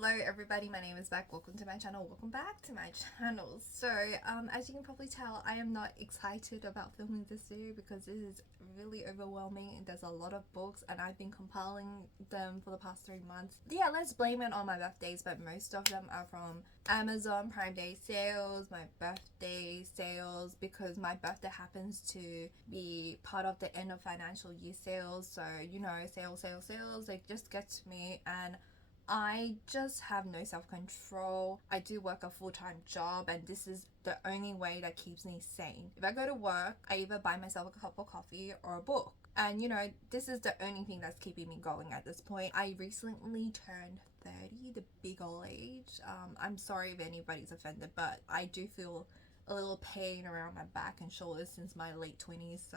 Hello everybody, my name is Beck. Welcome to my channel. Welcome back to my channel. So as you can probably tell, I am not excited about filming this video because this is really overwhelming. There's a lot of books and I've been compiling them for the past 3 months. Yeah, let's blame it on my birthdays, but most of them are from Amazon Prime Day sales, my birthday sales, because my birthday happens to be part of the end of financial year sales. So you know, sales, they just get to me and I just have no self-control. I do work a full-time job and this is the only way that keeps me sane. If I go to work, I either buy myself a cup of coffee or a book. And you know, this is the only thing that's keeping me going at this point. I recently turned 30, the big old age. I'm sorry if anybody's offended, but I do feel a little pain around my back and shoulders since my late 20s, so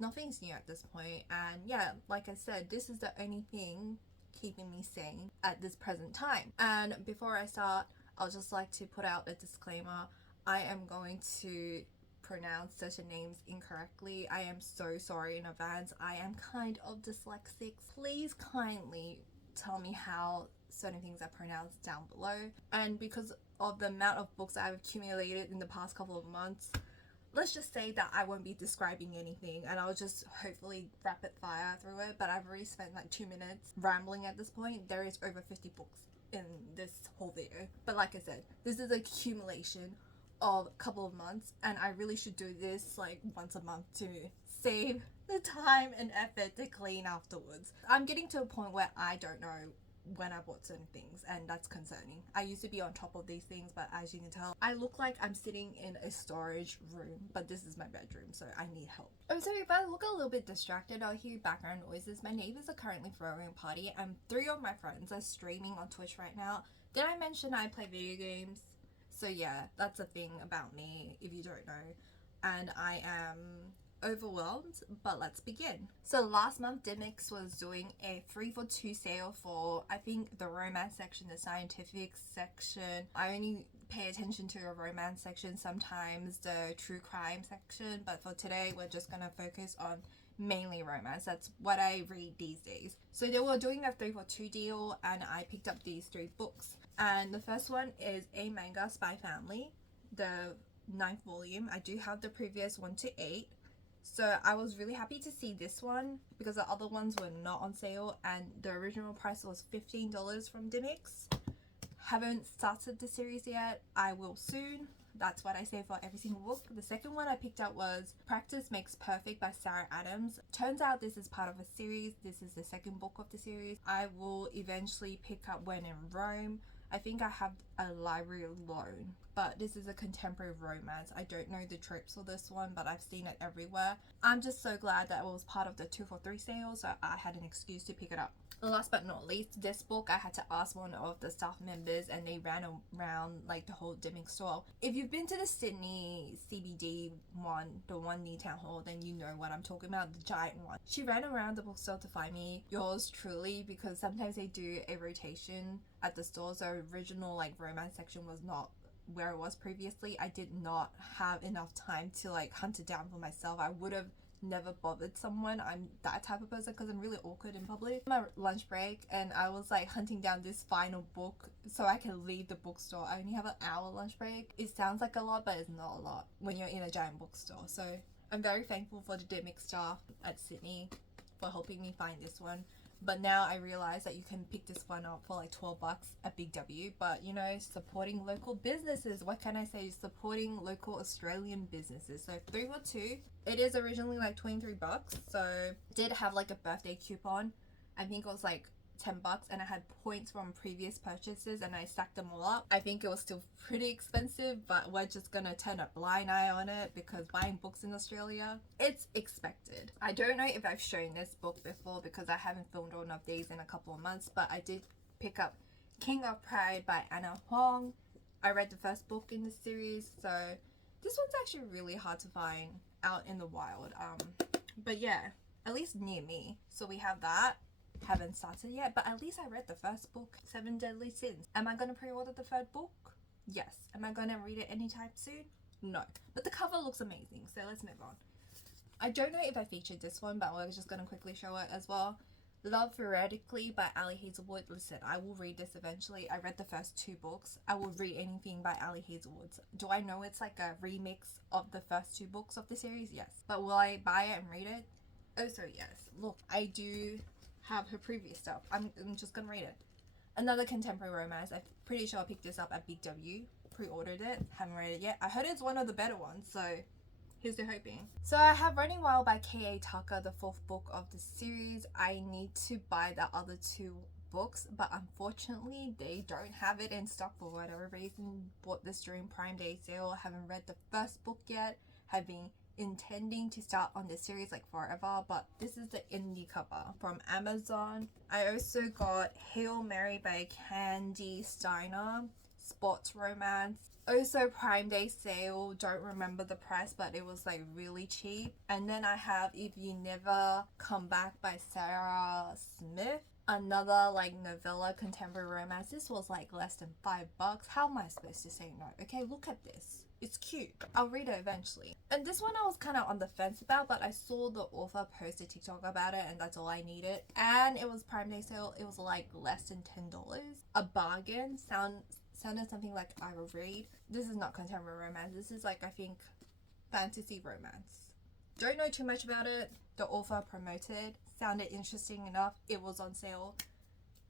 nothing's new at this point. And yeah, like I said, this is the only thing keeping me sane at this present time. And before I start, I'll just like to put out a disclaimer. I am going to pronounce certain names incorrectly. I am so sorry in advance. I am kind of dyslexic. Please kindly tell me how certain things are pronounced down below. And because of the amount of books I've accumulated in the past couple of months, let's just say that I won't be describing anything and I'll just hopefully rapid fire through it. But I've already spent like 2 minutes rambling at this point. There is over 50 books in this whole video. But like I said, this is an accumulation of a couple of months and I really should do this like once a month to save the time and effort to clean afterwards. I'm getting to a point where I don't know when I bought certain things and that's concerning. I used to be on top of these things, but as you can tell, I look like I'm sitting in a storage room, but this is my bedroom, so I need help. Oh, so if I look a little bit distracted, I'll hear background noises. My neighbors are currently throwing a party and 3 of my friends are streaming on Twitch right now. Did I mention I play video games? So yeah, that's a thing about me if you don't know. And I am overwhelmed, but let's begin. So last month Dimix was doing a 3 for 2 sale for I think the romance section, the scientific section. I only pay attention to a romance section, sometimes the true crime section, but for today we're just gonna focus on mainly romance. That's what I read these days. So they were doing a 3 for 2 deal and I picked up these 3 books, and the first one is A Manga Spy Family, the 9th volume. I do have the previous 1 to 8. So I was really happy to see this one because the other ones were not on sale and the original price was $15 from Dimix. Haven't started the series yet. I will soon. That's what I say for every single book. The second one I picked up was Practice Makes Perfect by Sara Adams. Turns out this is part of a series. This is the second book of the series. I will eventually pick up When in Rome. I think I have a library loan, but this is a contemporary romance. I don't know the tropes for this one, but I've seen it everywhere. I'm just so glad that it was part of the 2 for 3 sale, so I had an excuse to pick it up. Last but not least, this book I had to ask one of the staff members and they ran around like the whole Dimix store. If you've been to the Sydney CBD one, the one near Town Hall, then you know what I'm talking about, the giant one. She ran around the bookstore to find me, yours truly, because sometimes they do a rotation at the store. So original like romance section was not where it was previously. I did not have enough time to like hunt it down for myself. I would have never bothered someone. I'm that type of person because I'm really awkward in public. My lunch break and I was like hunting down this final book so I can leave the bookstore. I only have an hour lunch break. It sounds like a lot, but it's not a lot when you're in a giant bookstore. So I'm very thankful for the Dimix staff at Sydney for helping me find this one. But now I realize that you can pick this one up for like $12 at Big W. But you know, supporting local businesses. What can I say? Supporting local Australian businesses. So 3 for 2. It is originally like $23. So did have like a birthday coupon. I think it was like $10 and I had points from previous purchases and I stacked them all up. I think it was still pretty expensive, but we're just gonna turn a blind eye on it because buying books in Australia, it's expected. I don't know if I've shown this book before because I haven't filmed one of these in a couple of months, but I did pick up King of Pride by Anna Huang. I read the first book in the series, so this one's actually really hard to find out in the wild. But yeah, at least near me. So we have that. Haven't started yet, but at least I read the first book, 7 Deadly Sins. Am I going to pre-order the third book? Yes. Am I going to read it anytime soon? No. But the cover looks amazing, so let's move on. I don't know if I featured this one, but we're just going to quickly show it as well. Love Theoretically by Ali Hazelwood. Listen, I will read this eventually. I read the first 2 books. I will read anything by Ali Hazelwood. Do I know it's like a remix of the first 2 books of the series? Yes. But will I buy it and read it? Also, yes. Look, I do have her previous stuff. I'm just gonna read it. Another contemporary romance. I'm pretty sure I picked this up at Big W. Pre-ordered it. Haven't read it yet. I heard it's one of the better ones, so here's to hoping. So I have Running Wild by K.A. Tucker, the 4th book of the series. I need to buy the other 2 books, but unfortunately they don't have it in stock for whatever reason. Bought this during Prime Day sale. Haven't read the first book yet. Have been intending to start on this series like forever, but this is the indie cover from Amazon. I also got Hail Mary by Candy Steiner, sports romance. Also Prime Day sale, don't remember the price, but it was like really cheap. And then I have If You Never Come Back by Sara Smith, another like novella contemporary romance. This was like less than $5. How am I supposed to say no? Okay, look at this. It's cute. I'll read it eventually. And this one I was kind of on the fence about, but I saw the author post a TikTok about it and that's all I needed. And it was Prime Day sale. It was like less than $10. A bargain. Sounded something like I will read. This is not contemporary romance. This is like, I think, fantasy romance. Don't know too much about it. The author promoted. Sounded interesting enough. It was on sale.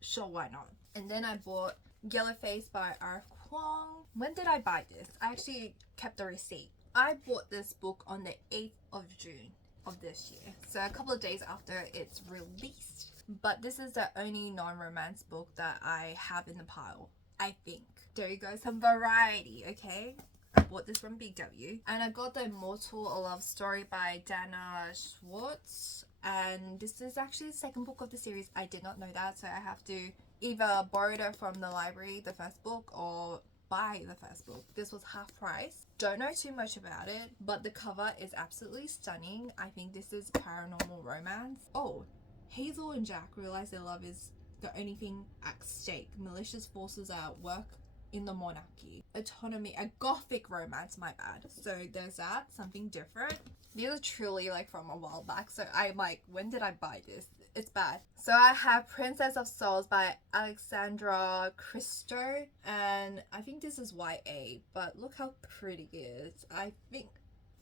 Sure, why not? And then I bought Yellowface by R. Kwong. When did I buy this? I actually kept the receipt. I bought this book on the 8th of June of this year. So a couple of days after it's released. But this is the only non-romance book that I have in the pile, I think. There you go, some variety, okay? I bought this from Big W. And I got The Immortal, A Love Story by Dana Schwartz. And this is actually the 2nd book of the series. I did not know that, so I have to either borrow it from the library, the first book, or buy the first book. This was half price. Don't know too much about it, but the cover is absolutely stunning. I think this is paranormal romance. Oh, Hazel and Jack realize their love is the only thing at stake. Malicious forces are at work in the monarchy. Autonomy, a gothic romance, my bad. So there's that, something different. These are truly like from a while back, so I'm like, when did I buy this? It's bad. So I have Princess of Souls by Alexandra Christo, and I think this is YA, but look how pretty it is. I think,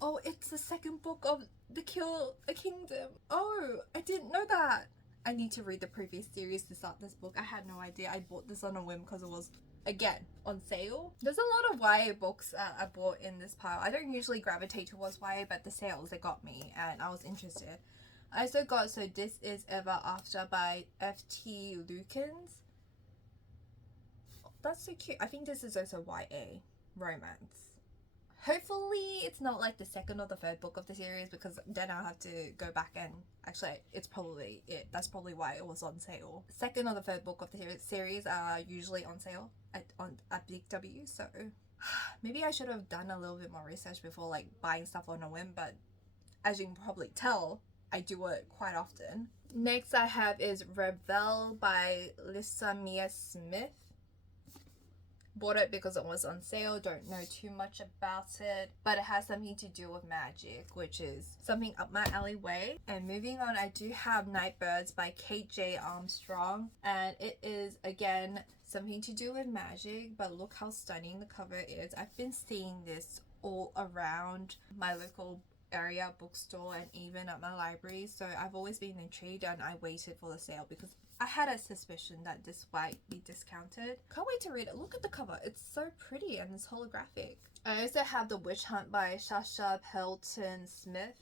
oh, it's the 2nd book of The Kill a Kingdom. Oh, I didn't know that. I need to read the previous series to start this book. I had no idea. I bought this on a whim because it was, again, on sale. There's a lot of YA books I bought in this pile. I don't usually gravitate towards YA, but the sales, they got me and I was interested. I also got So This Is Ever After by F.T. Lukens. Oh, that's so cute. I think this is also YA romance. Hopefully it's not like the 2nd or the 3rd book of the series, because then I'll have to go back and actually it's probably it. That's probably why it was on sale. 2nd or the 3rd book of the series are usually on sale at Big W, so maybe I should have done a little bit more research before like buying stuff on a whim, but as you can probably tell, I do it quite often. Next I have is Rebel by Lisa Mia Smith. Bought it because it was on sale. Don't know too much about it, but it has something to do with magic, which is something up my alleyway. And moving on, I do have Nightbirds by Kate J. Armstrong, and it is again something to do with magic, but look how stunning the cover is. I've been seeing this all around my local area bookstore and even at my library, so I've always been intrigued and I waited for the sale because I had a suspicion that this might be discounted. Can't wait to read it. Look at the cover. It's so pretty and it's holographic. I also have The Witch Hunt by Shasha Pelton Smith.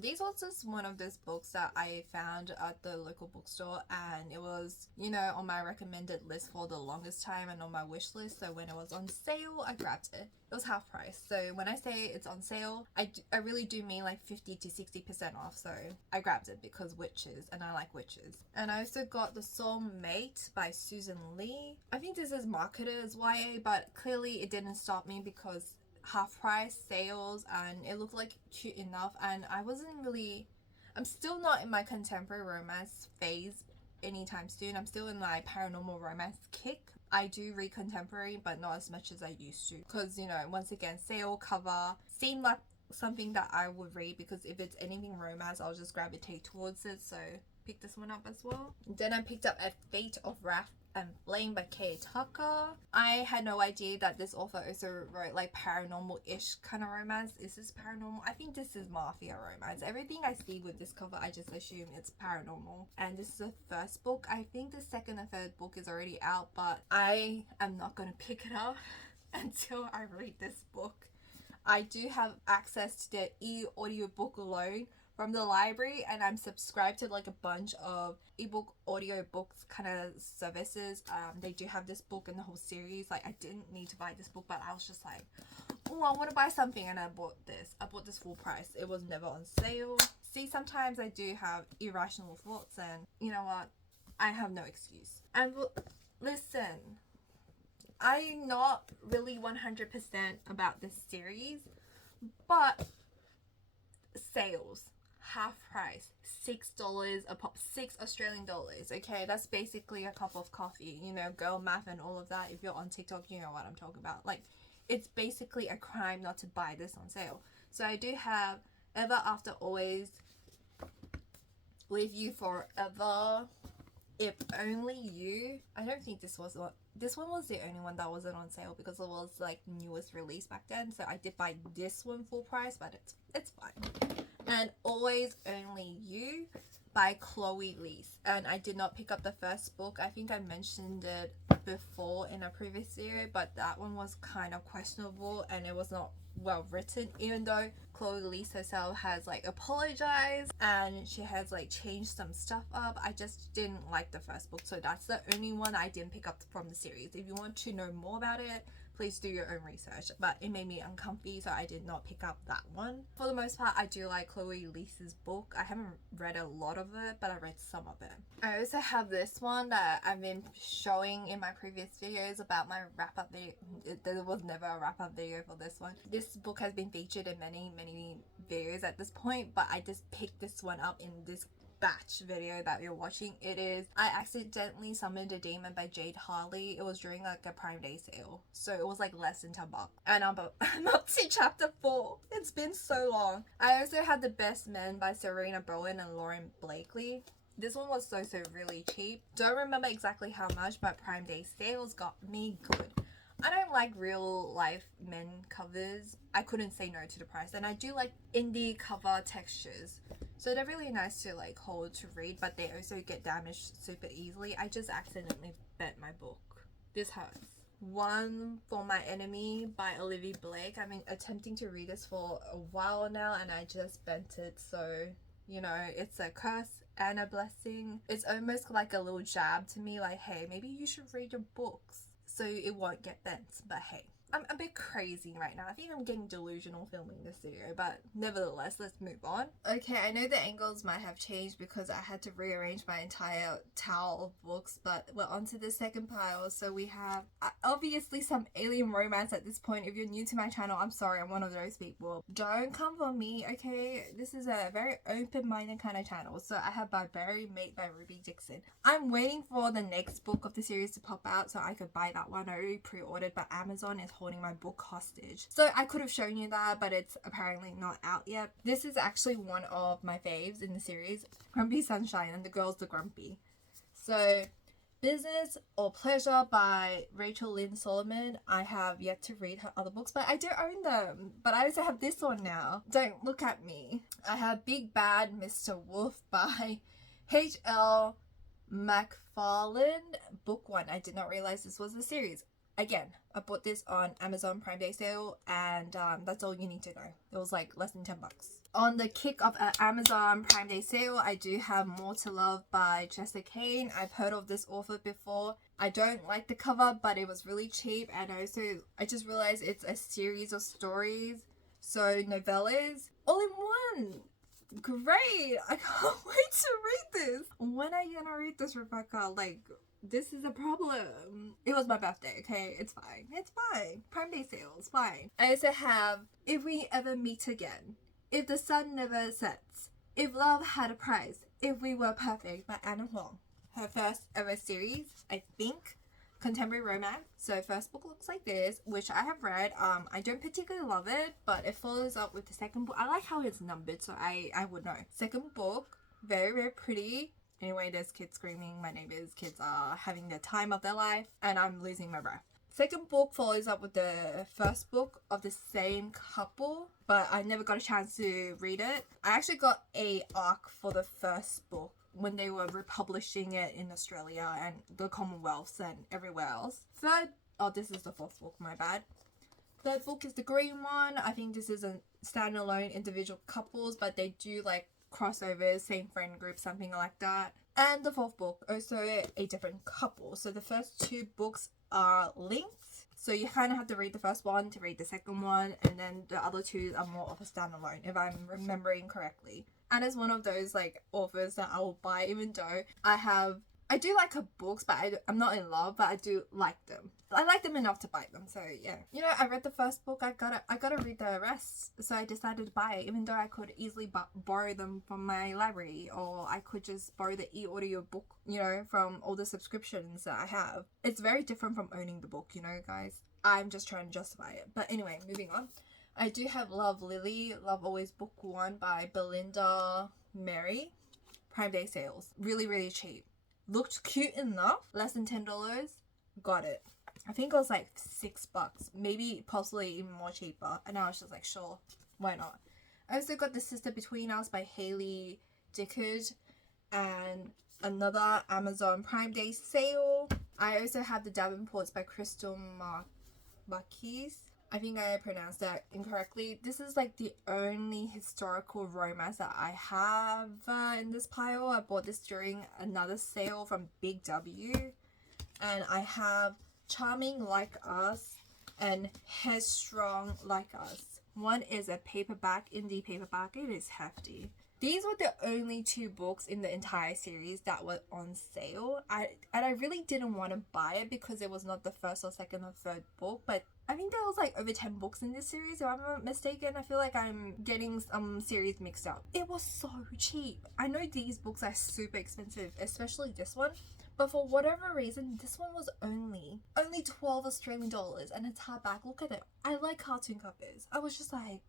These was just one of those books that I found at the local bookstore, and it was, you know, on my recommended list for the longest time and on my wish list. So when it was on sale, I grabbed it. It was half price. So when I say it's on sale, I really do mean like 50 to 60% off. So I grabbed it because witches, and I like witches. And I also got The Soul Mate by Susan Lee. I think this is marketed as YA, but clearly it didn't stop me because half price sales and it looked like cute enough, and I'm still not in my contemporary romance phase anytime soon. I'm still in my paranormal romance kick. I do read contemporary, but not as much as I used to, because, you know, once again, sale cover seemed like something that I would read, because if it's anything romance, I'll just gravitate towards it. So picked this one up as well. Then I picked up A Fate of Wrath and Flame by Cate. I had no idea that this author also wrote like paranormal-ish kind of romance. Is this paranormal? I think this is mafia romance. Everything I see with this cover, I just assume it's paranormal. And this is the first book. I think the second and third book is already out, but I am not going to pick it up until I read this book. I do have access to the e-audiobook loan from the library, and I'm subscribed to like a bunch of ebook audio books kind of services. They do have this book and the whole series. Like, I didn't need to buy this book, but I was just like, oh, I want to buy something, and I bought this full price. It was never on sale. See, sometimes I do have irrational thoughts, and you know what, I have no excuse. And listen, I'm not really 100% about this series, but sales, half price, $6 a pop, $6 Australian dollars. Okay, that's basically a cup of coffee, you know, girl math and all of that. If you're on TikTok, you know what I'm talking about. Like, it's basically a crime not to buy this on sale. So I do have Ever After Always, With You Forever, If Only You. I don't think this one was the only one that wasn't on sale, because it was like newest release back then. So I did buy this one full price, but it's fine. And Always Only You by Chloe Leese. And I did not pick up the first book. I think I mentioned it before in a previous series, but that one was kind of questionable and it was not well written, even though Chloe Leese herself has like apologized and she has like changed some stuff up. I just didn't like the first book, so that's the only one I didn't pick up from the series. If you want to know more about it, please do your own research, but it made me uncomfy, so I did not pick up that one. For the most part, I do like Chloe Leese's book. I haven't read a lot of it, but I read some of it. I also have this one that I've been showing in my previous videos about my wrap-up video. There was never a wrap-up video for this one. This book has been featured in many videos at this point, but I just picked this one up in this batch video that you're watching. It is I Accidentally Summoned a Demon by Jade Harley. It was during like a Prime Day sale, so it was like less than $10, and I'm up to chapter 4. It's been so long. I also had The Best Men by Serena Bowen and Lauren Blakely. This one was so really cheap. Don't remember exactly how much, but Prime Day sales got me good. I don't like real life men covers. I couldn't say no to the price, and I do like indie cover textures, so they're really nice to like hold to read, but they also get damaged super easily. I just accidentally bent my book. This hurts. One for My Enemy by Olivia Blake. I've been attempting to read this for a while now, and I just bent it, so you know, it's a curse and a blessing. It's almost like a little jab to me, like, hey, maybe you should read your books so it won't get bent. But hey, I'm a bit crazy right now. I think I'm getting delusional filming this video, but nevertheless, let's move on. Okay, I know the angles might have changed because I had to rearrange my entire tower of books, but we're on to the second pile. So we have obviously some alien romance at this point. If you're new to my channel, I'm sorry, I'm one of those people. Don't come for me, okay? This is a very open-minded kind of channel. So I have Barbarian Mate by Ruby Dixon. I'm waiting for the next book of the series to pop out so I could buy that one. I already pre-ordered, but Amazon is holding my book hostage. So I could have shown you that, but it's apparently not out yet. This is actually one of my faves in the series, Grumpy Sunshine and the Girls the Grumpy. So Business or Pleasure by Rachel Lynn Solomon. I have yet to read her other books, but I do own them. But I also have this one now. Don't look at me. I have Big Bad Mr. Wolf by H.L. McFarlane. Book 1. I did not realize this was a series. Again, I bought this on Amazon Prime Day sale, and that's all you need to know. It was like less than $10. On the kick of an Amazon Prime Day sale, I do have More to Love by Jessica Cain. I've heard of this author before. I don't like the cover, but it was really cheap, and I just realized it's a series of stories, so novellas, all in one. Great! I can't wait to read this. When are you gonna read this, Rebecca? Like, this is a problem. It was my birthday, okay? It's fine. It's fine. Prime Day sales, fine. I also have If We Ever Meet Again, If the Sun Never Sets, If Love Had a Price, If We Were Perfect by Anna Huang. Her first ever series, I think. Contemporary romance. So first book looks like this, which I have read. I don't particularly love it, but it follows up with the second book. I like how it's numbered, so I would know. Second book, very pretty. Anyway, there's kids screaming, my neighbors' kids are having the time of their life, and I'm losing my breath. Second book follows up with the first book of the same couple, but I never got a chance to read it. I actually got a arc for the first book when they were republishing it in Australia and the Commonwealth and everywhere else. This is the fourth book, my bad. Third book is the green one. I think this is a standalone individual couples, but they do like crossovers, same friend group, something like that. And the fourth book, also a different couple. So the first two books are linked. So you kind of have to read the first one to read the second one, and then the other two are more of a standalone, if I'm remembering correctly. And it's one of those like authors that I will buy, even though I do like her books, but I'm not in love, but I do like them. I like them enough to buy them, so yeah. You know, I read the first book, I gotta read the rest, so I decided to buy it, even though I could easily borrow them from my library, or I could just borrow the e-audio book, you know, from all the subscriptions that I have. It's very different from owning the book, you know, guys. I'm just trying to justify it. But anyway, moving on. I do have Love Lily, Love Always Book 1 by Belinda Mary. Prime Day sales. Really, really cheap. Looked cute enough. Less than $10. Got it. I think it was like $6. Maybe possibly even more cheaper. And I was just like, sure, why not? I also got The Sister Between Us by Hailey Dickard. And another Amazon Prime Day sale. I also have The Davenports by Crystal Marquise. I think I pronounced that incorrectly. This is like the only historical romance that I have in this pile. I bought this during another sale from Big W. And I have Charming Like Us and Headstrong Like Us. One is a paperback, indie paperback. It is hefty. These were the only two books in the entire series that were on sale. I really didn't want to buy it because it was not the first or second or third book, but I think there was like over 10 books in this series, if I'm not mistaken. I feel like I'm getting some series mixed up. It was so cheap. I know these books are super expensive, especially this one, but for whatever reason, this one was only 12 Australian dollars, and it's hardback. Look at it. I like cartoon covers. I was just like,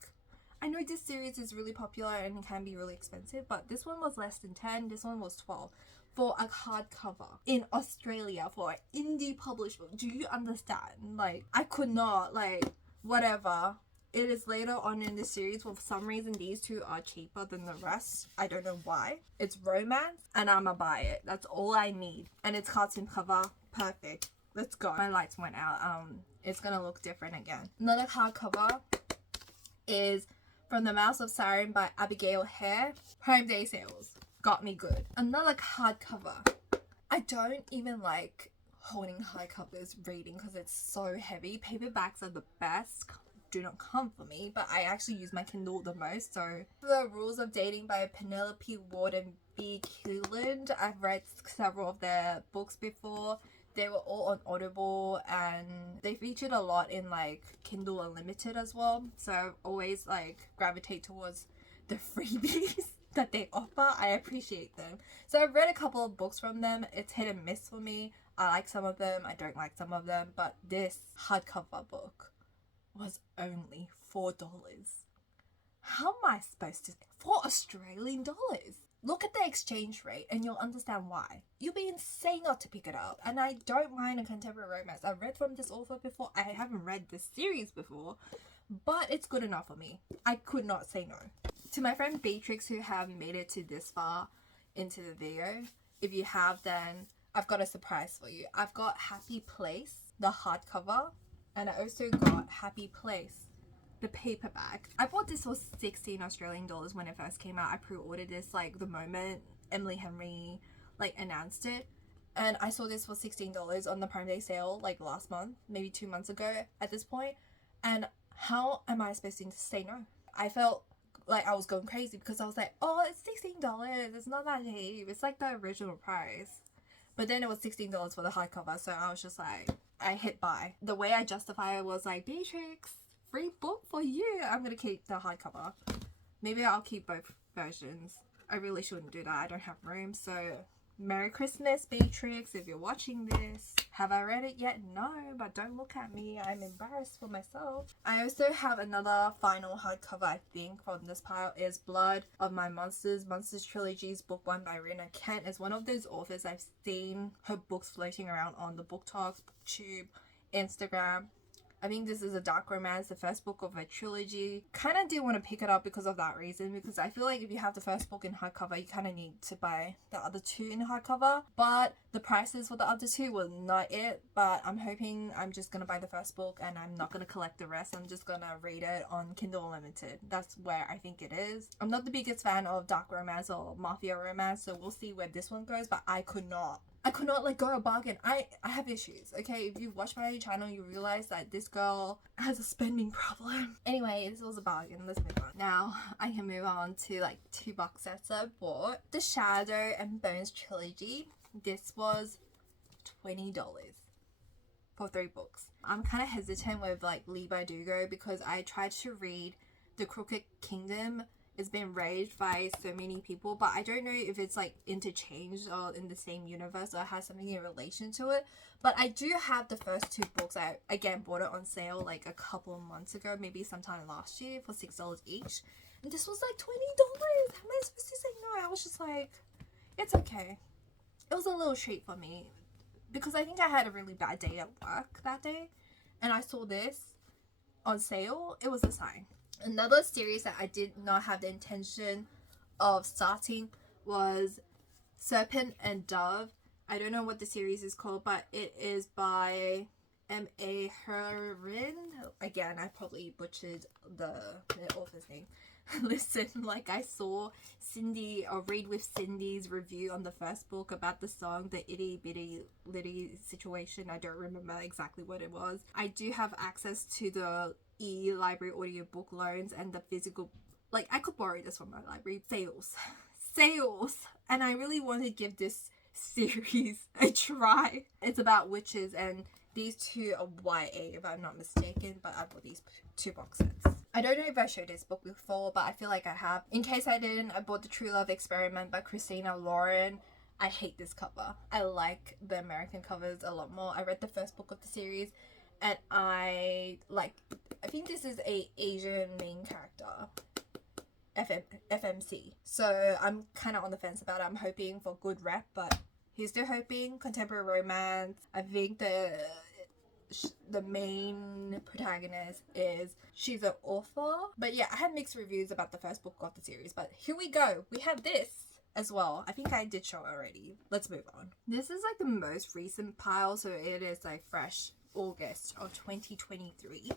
I know this series is really popular and it can be really expensive, but this one was less than 10. This one was 12 for a hardcover in Australia for an indie published book. Do you understand? Like, I could not, like, whatever. It is later on in the series. For some reason, these two are cheaper than the rest. I don't know why. It's romance and I'ma buy it. That's all I need. And it's cartoon cover. Perfect. Let's go. My lights went out. It's gonna look different again. Another hardcover is From the Mouth of Siren by Abigail Hare. Prime Day sales. Got me good. Another hardcover. I don't even like holding hardcovers reading because it's so heavy. Paperbacks are the best. Do not come for me, but I actually use my Kindle the most. So The Rules of Dating by Penelope Ward and B. Keeland. I've read several of their books before. They were all on Audible and they featured a lot in like Kindle Unlimited as well. So I always like gravitate towards the freebies that they offer. I appreciate them. So I've read a couple of books from them. It's hit and miss for me. I like some of them. I don't like some of them. But this hardcover book was only $4. How am I supposed to... $4 Australian dollars? Look at the exchange rate and you'll understand why. You'll be insane not to pick it up. And I don't mind a contemporary romance. I've read from this author before. I haven't read this series before, but it's good enough for me. I could not say no. To my friend Beatrix who have made it to this far into the video, if you have, then I've got a surprise for you. I've got Happy Place, the hardcover, and I also got Happy Place, the paperback. I bought this for 16 Australian dollars when it first came out. I pre-ordered this like the moment Emily Henry like announced it, and I saw this for $16 on the Prime Day sale like last month, maybe 2 months ago at this point. And how am I supposed to say no? I felt like I was going crazy because I was like, oh, it's $16. It's not that cheap. It's like the original price. But then it was $16 for the hardcover, so I was just like, I hit buy. The way I justify it was like, Beatrix, free book for you. I'm gonna keep the hardcover. Maybe I'll keep both versions. I really shouldn't do that. I don't have room, so Merry Christmas, Beatrix, if you're watching this. Have I read it yet? No, but don't look at me. I'm embarrassed for myself. I also have another final hardcover, I think, from this pile is Blood of My Monsters. Monsters Trilogies, book 1 by Rena Kent. Is one of those authors I've seen her books floating around on the Book Talks, BookTube, Instagram. I think this is a dark romance, the first book of a trilogy. Kind of do want to pick it up because of that reason, because I feel like if you have the first book in hardcover, you kind of need to buy the other two in hardcover. But the prices for the other two were not it. But I'm hoping I'm just going to buy the first book and I'm not going to collect the rest. I'm just going to read it on Kindle Unlimited. That's where I think it is. I'm not the biggest fan of dark romance or mafia romance, so we'll see where this one goes, but I could not let go of bargain. I have issues, okay? If you've watched my channel, you realize that this girl has a spending problem. Anyway, this was a bargain. Let's move on. Now, I can move on to like 2 box sets I bought. The Shadow and Bones trilogy. This was $20 for 3 books. I'm kind of hesitant with like Lee Bardugo because I tried to read The Crooked Kingdom. It's been raised by so many people, but I don't know if it's like interchanged or in the same universe or has something in relation to it. But I do have the first 2 books. I again bought it on sale like a couple of months ago, maybe sometime last year, for $6 each, and this was like $20. How am I supposed to say no? I was just like, it's okay. It was a little treat for me because I think I had a really bad day at work that day, and I saw this on sale. It was a sign. Another series that I did not have the intention of starting was Serpent and Dove. I don't know what the series is called, but it is by M.A. Herrin. Again, I probably butchered the author's name. Listen, like I saw Cindy or Read with Cindy's review on the first book about the song, the Itty Bitty Litty Situation. I don't remember exactly what it was. I do have access to the e-library audiobook loans and the physical, like I could borrow this from my library. Sales, and I really want to give this series a try. It's about witches, and these 2 are YA if I'm not mistaken, but I bought these 2 box sets. I don't know if I showed this book before, but I feel like I have. In case I didn't, I bought The True Love Experiment by Christina Lauren. I hate this cover. I like the American covers a lot more. I read the first book of the series and I think this is a Asian main character, FMC. So I'm kind of on the fence about it. I'm hoping for good rep, but he's still hoping. Contemporary romance. I think the main protagonist she's an author. But yeah, I had mixed reviews about the first book of the series. But here we go. We have this as well. I think I did show it already. Let's move on. This is like the most recent pile, so it is like fresh August of 2023.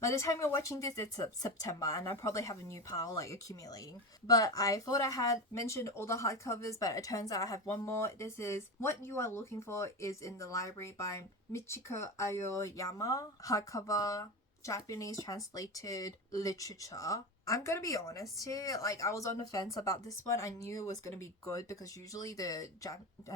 By the time you're watching this, it's September, and I probably have a new pile like accumulating. But I thought I had mentioned all the hardcovers, but it turns out I have one more. This is What You Are Looking For Is in the Library by Michiko Aoyama. Hardcover, Japanese translated literature. I'm gonna be honest here, like I was on the fence about this one. I knew it was gonna be good because usually the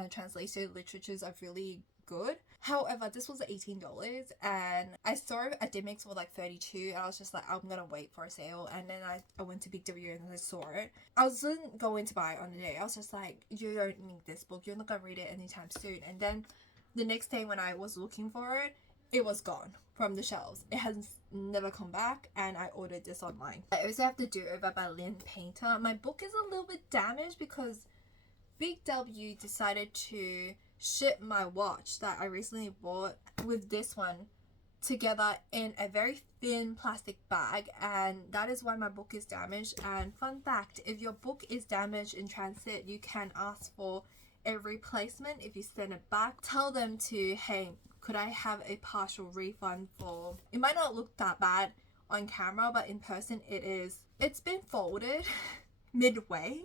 translated literatures are really good. However, this was $18 and I saw it at Dimmix for like $32, and I was just like, I'm gonna wait for a sale. And then I went to Big W and I saw it. I wasn't going to buy it on the day. I was just like, you don't need this book, you're not gonna read it anytime soon. And then the next day when I was looking for it, it was gone from the shelves. It has never come back, and I ordered this online. I also have The Do Over by Lynn Painter. My book is a little bit damaged because Big W decided to ship my watch that I recently bought with this one together in a very thin plastic bag, and that is why my book is damaged. And fun fact, if your book is damaged in transit, you can ask for a replacement. If you send it back, tell them to, hey, could I have a partial refund for, it might not look that bad on camera, but in person it's been folded midway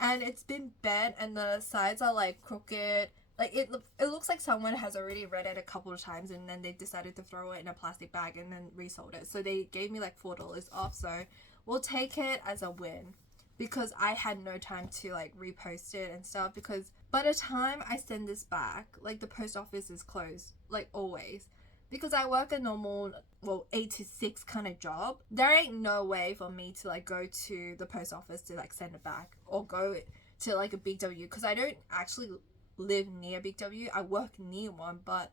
and it's been bent and the sides are like crooked. Like it looks like someone has already read it a couple of times and then they decided to throw it in a plastic bag and then resold it. So they gave me like $4 off, so we'll take it as a win, because I had no time to like repost it and stuff, because by the time I send this back, like the post office is closed, like always, because I work a normal 8 to 6 kind of job. There ain't no way for me to like go to the post office to like send it back or go to like a Big W, because I don't actually live near Big W. I work near one, but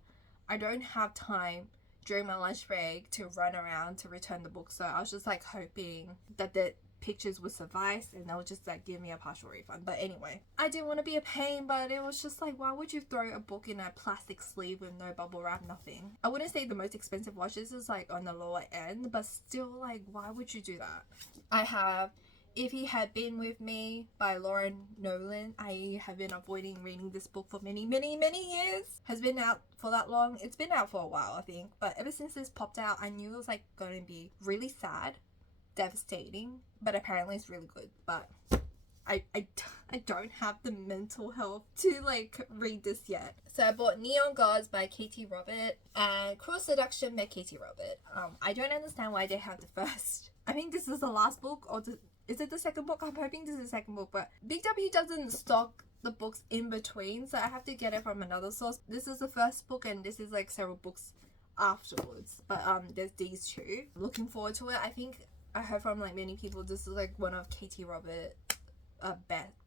I don't have time during my lunch break to run around to return the book. So I was just like hoping that the pictures would suffice and they'll just like give me a partial refund. But anyway, I didn't want to be a pain, but it was just like, why would you throw a book in a plastic sleeve with no bubble wrap, nothing? I wouldn't say the most expensive watch. This is like on the lower end, but still, like, why would you do that? I have If He Had Been With Me by Laura Nowlin. I have been avoiding reading this book for many years. Has been out for that long. It's been out for a while, I think, but ever since this popped out, I knew it was like going to be really sad, devastating, but apparently it's really good. But I don't have the mental health to like read this yet. So I bought Neon Gods by Katee and Cruel Seduction by Katee. I don't understand why they have the first. I think this is the last book, or is it the second book? I'm hoping this is the second book, but Big W doesn't stock the books in between, so I have to get it from another source. This is the first book, and this is like several books afterwards. But there's these two. Looking forward to it. I think I heard from like many people this is like one of Katee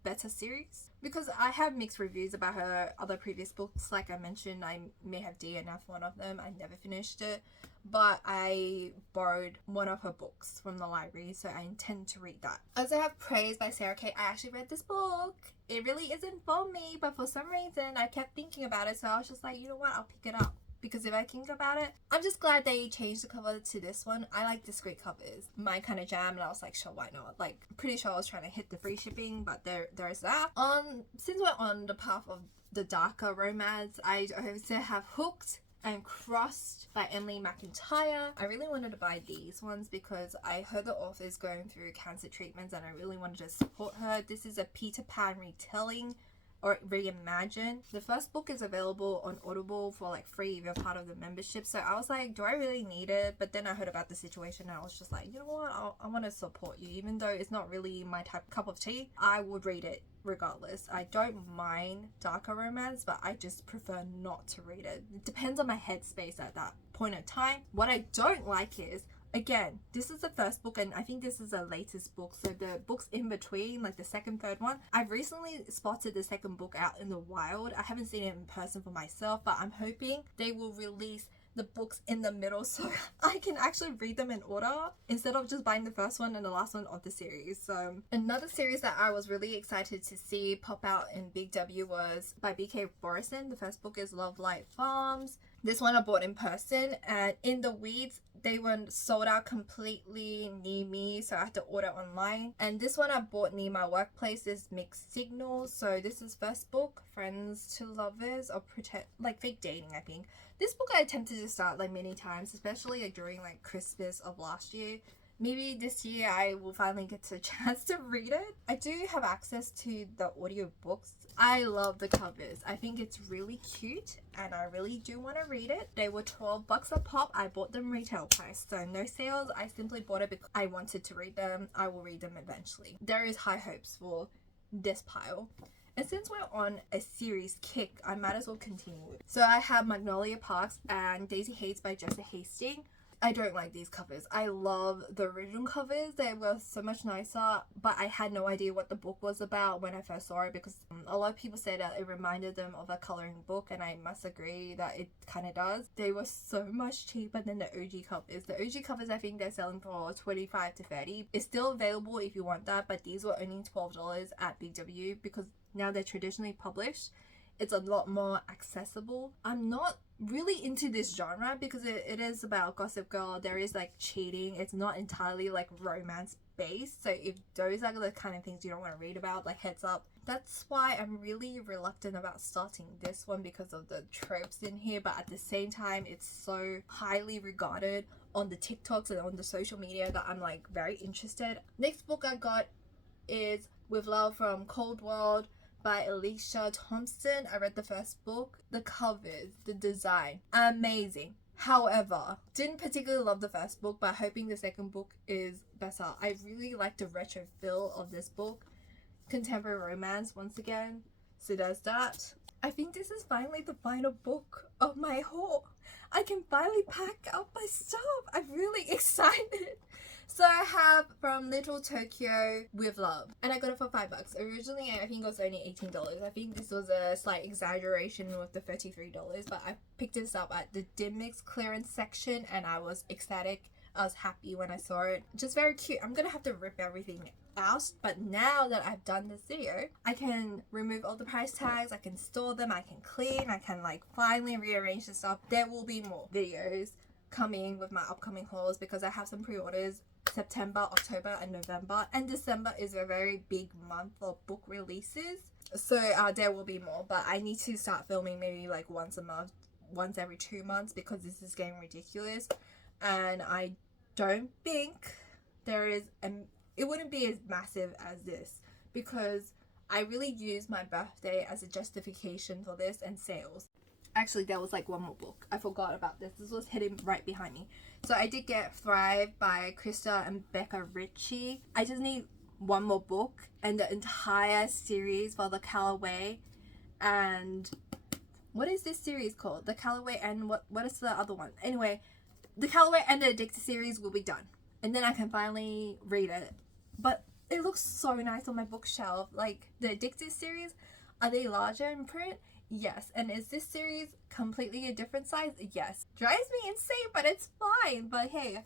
better series, because I have mixed reviews about her other previous books. Like I mentioned, I may have DNF one of them. I never finished it, but I borrowed one of her books from the library, so I intend to read that. I also have Praise by Sara. I actually read this book. It really isn't for me, but for some reason I kept thinking about it, so I was just like, you know what, I'll pick it up. Because if I think about it, I'm just glad they changed the cover to this one. I like discreet covers, my kind of jam, and I was like, sure, why not? Like, pretty sure I was trying to hit the free shipping, but there's that. Since we're on the path of the darker romance, I also have Hooked and Crossed by McIntire. I really wanted to buy these ones because I heard the author is going through cancer treatments, and I really wanted to support her. This is a Peter Pan retelling, or reimagined. The first book is available on Audible for like free if you're part of the membership. So I was like, do I really need it? But then I heard about the situation and I was just like, you know what, I want to support you. Even though it's not really my cup of tea, I would read it regardless. I don't mind darker romance, but I just prefer not to read it. It depends on my headspace at that point in time. What I don't like is, again, this is the first book, and I think this is the latest book, so the books in between, like the second, third one, I've recently spotted the second book out in the wild. I haven't seen it in person for myself, but I'm hoping they will release the books in the middle so I can actually read them in order instead of just buying the first one and the last one of the series. So another series that I was really excited to see pop out in Big W was by BK Borison. The first book is Love Light Farms. This one I bought in person, and In the Weeds, they were sold out completely near me, so I had to order online. And this one I bought near my workplace is Mixed Signals. So this is first book, Friends to Lovers, or like fake dating, I think. This book I attempted to start like many times, especially like during like Christmas of last year. Maybe this year I will finally get a chance to read it. I do have access to the audiobooks. I love the covers. I think it's really cute and I really do want to read it. They were $12 a pop. I bought them retail price, so no sales. I simply bought it because I wanted to read them. I will read them eventually. There is high hopes for this pile. And since we're on a series kick, I might as well continue. So I have Magnolia Parks and Daisy Hates by Jessica Hastings. I don't like these covers. I love the original covers. They were so much nicer, but I had no idea what the book was about when I first saw it, because a lot of people said that it reminded them of a coloring book, and I must agree that it kind of does. They were so much cheaper than the OG covers. The OG covers, I think they're selling for $25 to $30. It's still available if you want that, but these were only $12 at Big W because now they're traditionally published. It's a lot more accessible. I'm not really into this genre because it is about Gossip Girl. There is like cheating. It's not entirely like romance based. So if those are the kind of things you don't want to read about, like heads up. That's why I'm really reluctant about starting this one, because of the tropes in here. But at the same time, it's so highly regarded on the TikToks and on the social media that I'm like very interested. Next book I got is With Love from Cold World by Alicia, Thompson. I read the first book. The covers, the design, amazing. However, didn't particularly love the first book, but hoping the second book is better. I really like the retro feel of this book. Contemporary romance once again. So there's that. I think this is finally the final book of my haul. I can finally pack up my stuff. I'm really excited. So I have From Little Tokyo with Love, and I got it for $5. Originally, I think it was only $18. I think this was a slight exaggeration with the $33, but I picked this up at the Dim Mix clearance section, and I was ecstatic. I was happy when I saw it. Just very cute. I'm gonna have to rip everything out, but now that I've done this video, I can remove all the price tags, I can store them, I can clean, I can like finally rearrange the stuff. There will be more videos coming with my upcoming hauls because I have some pre-orders September, October and November, and December is a very big month for book releases, so there will be more, but I need to start filming maybe like once a month, once every 2 months, because this is getting ridiculous. And I don't think there is it wouldn't be as massive as this, because I really use my birthday as a justification for this and sales. Actually, there was like one more book. I forgot about this. This was hidden right behind me. So I did get Thrive by Krista and Becca Ritchie. I just need one more book and the entire series for the Callaway. And what is this series called? The Callaway and what is the other one? Anyway, the Callaway and the Addicted series will be done. And then I can finally read it. But it looks so nice on my bookshelf. Like, the Addicted series, are they larger in print? Yes. And is this series completely a different size? Yes. Drives me insane, but it's fine. But hey,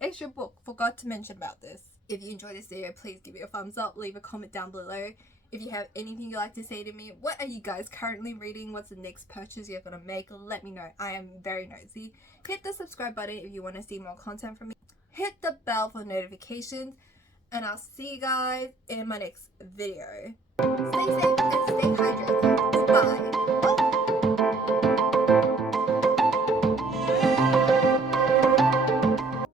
extra book. Forgot to mention about this. If you enjoyed this video, please give it a thumbs up. Leave a comment down below. If you have anything you'd like to say to me, what are you guys currently reading? What's the next purchase you're going to make? Let me know. I am very nosy. Hit the subscribe button if you want to see more content from me. Hit the bell for notifications. And I'll see you guys in my next video. Stay safe.